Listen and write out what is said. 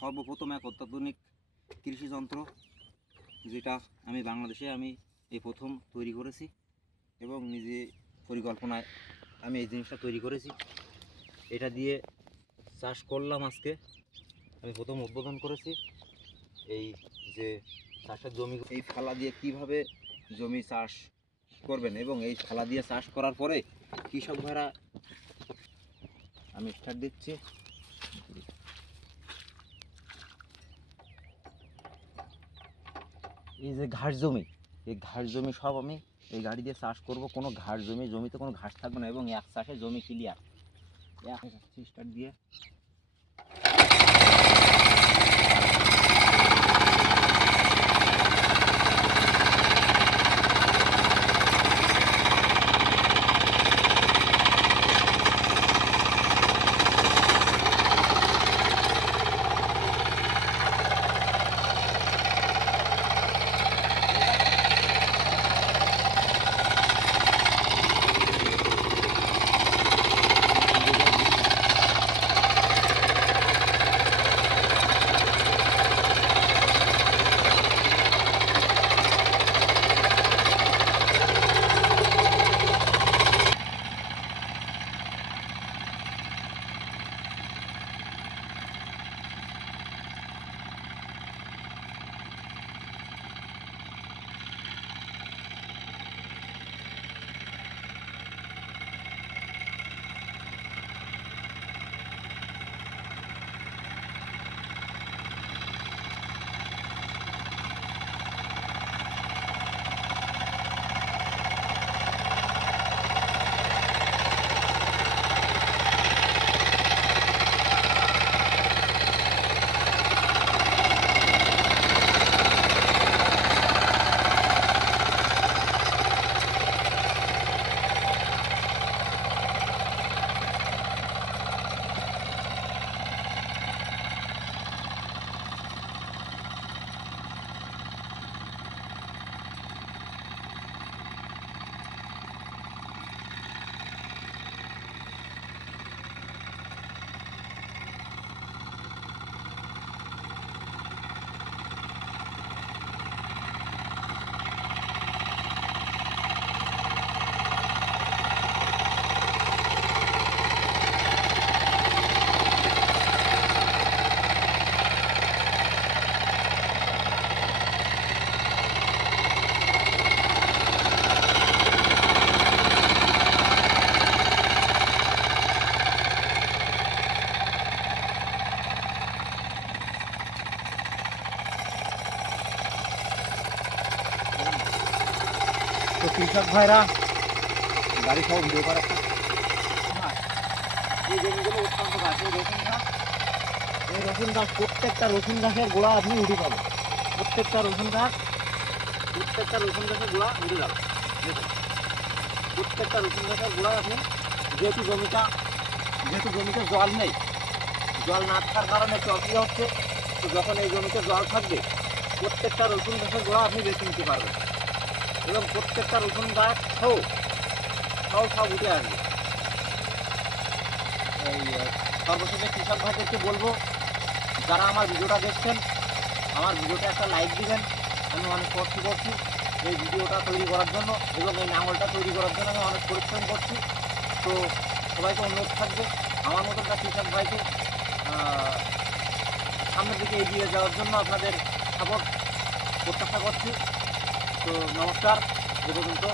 সর্বপ্রথম এক অত্যাধুনিক কৃষি যন্ত্র, যেটা আমি বাংলাদেশে এই প্রথম তৈরি করেছি এবং নিজে পরিকল্পনায় আমি এই জিনিসটা তৈরি করেছি। এটা দিয়ে চাষ করলাম। আজকে আমি প্রথম উদ্বোধন করেছি এই যে চাষের জমি, এই ফালা দিয়ে কিভাবে জমি চাষ করবেন এবং এই ফালা দিয়ে চাষ করার পরে কৃষক ভাইরা, আমি স্টার্ট দিচ্ছি। এই যে ঘাস জমি, এই ঘাস জমি সব আমি এই গাড়ি দিয়ে চাষ করব। কোনো ঘাস জমিতে কোনো ঘাস থাকবে না এবং এক চাষে জমি ক্লিয়ার। স্টার্ট দিয়ে তো কৃষক ভাইরা গাড়ি সব ভিডিও করা, এই জমিগুলো অত্যন্ত গাছ, এই রসুন গাছ, প্রত্যেকটা রসুন গাছের গোড়া আপনি উঠে পাবেন। প্রত্যেকটা রসুন গাছের গোড়া উঠে যাবে। প্রত্যেকটা রসুন গাছের গোড়ায় আপনি, যেহেতু জমিতে জল নেই, জল না থাকার কারণে একটু অসুবিধা হচ্ছে, তো যখন এই জমিতে জল থাকবে প্রত্যেকটা রসুন গাছের গোড়া আপনি বেছে নিতে পারবেন এবং প্রত্যেকটা রসুন গাছ সব উঠে আসবে। এই সর্বশেষে কৃষক ভাইদেরকে বলবো, যারা আমার ভিডিওটা দেখছেন, আমার ভিডিওটা একটা লাইক দিবেন। আমি অনেক কষ্ট করছি এই ভিডিওটা তৈরি করার জন্য এবং এই নাঙলটা তৈরি করার জন্য আমি অনেক পরিশ্রম করছি। তো সবাইকে অনুরোধ থাকবে আমার মতো একটা কৃষক ভাইকে সামনের দিকে এগিয়ে যাওয়ার জন্য আপনাদের সাপোর্ট প্রত্যাশা করছি। তো নমস্কার, এ পর্যন্ত।